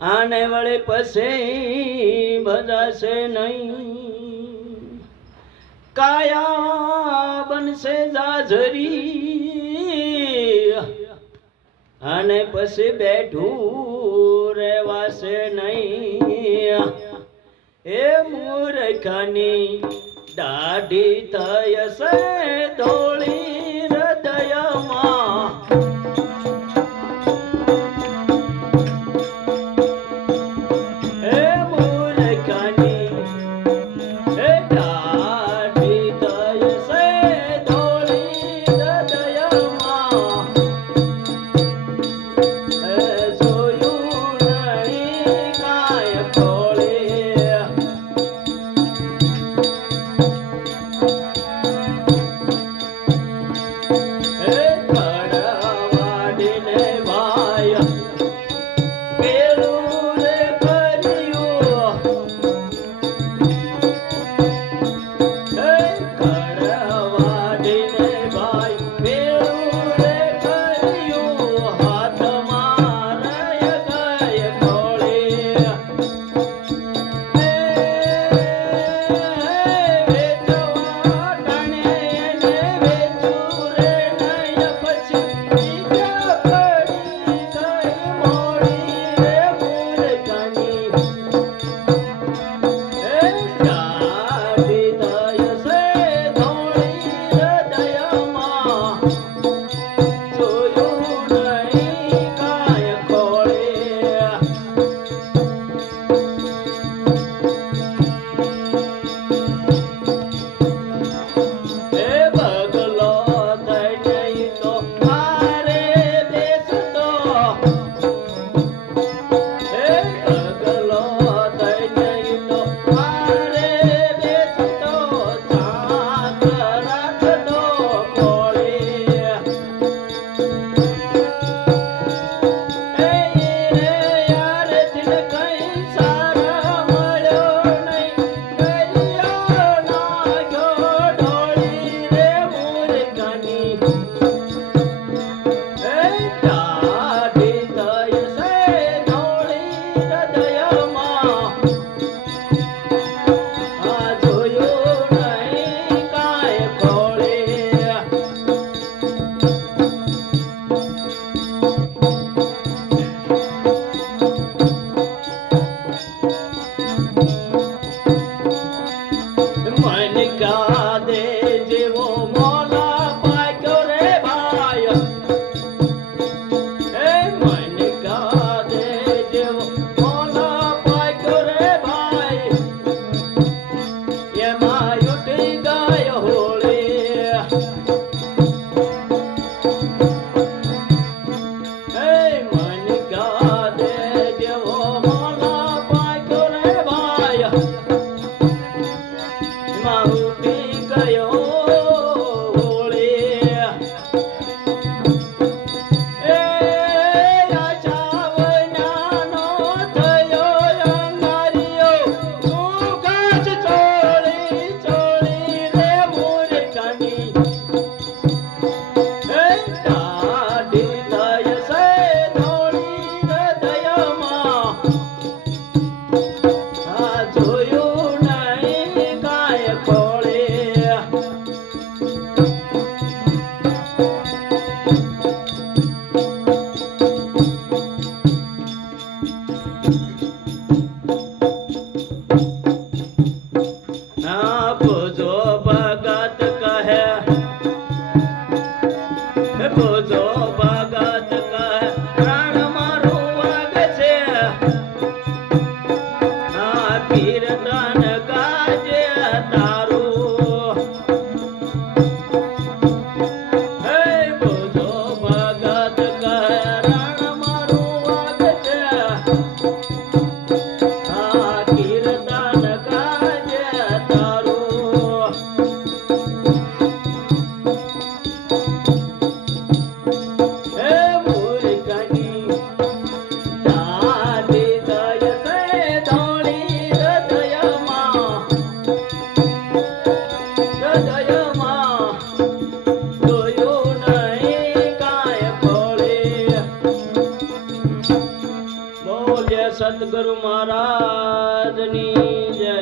આને વળે પછી બધાશે નહીં. કાયા બનશે જાઝરી અને પછી બેઠું રહેવાશે નહીં. એ મૂર્ખાની દાઢી થયશે ધોળી હૃદયમાં. Hey! फिरता સદગુરુ મહારાજની જય.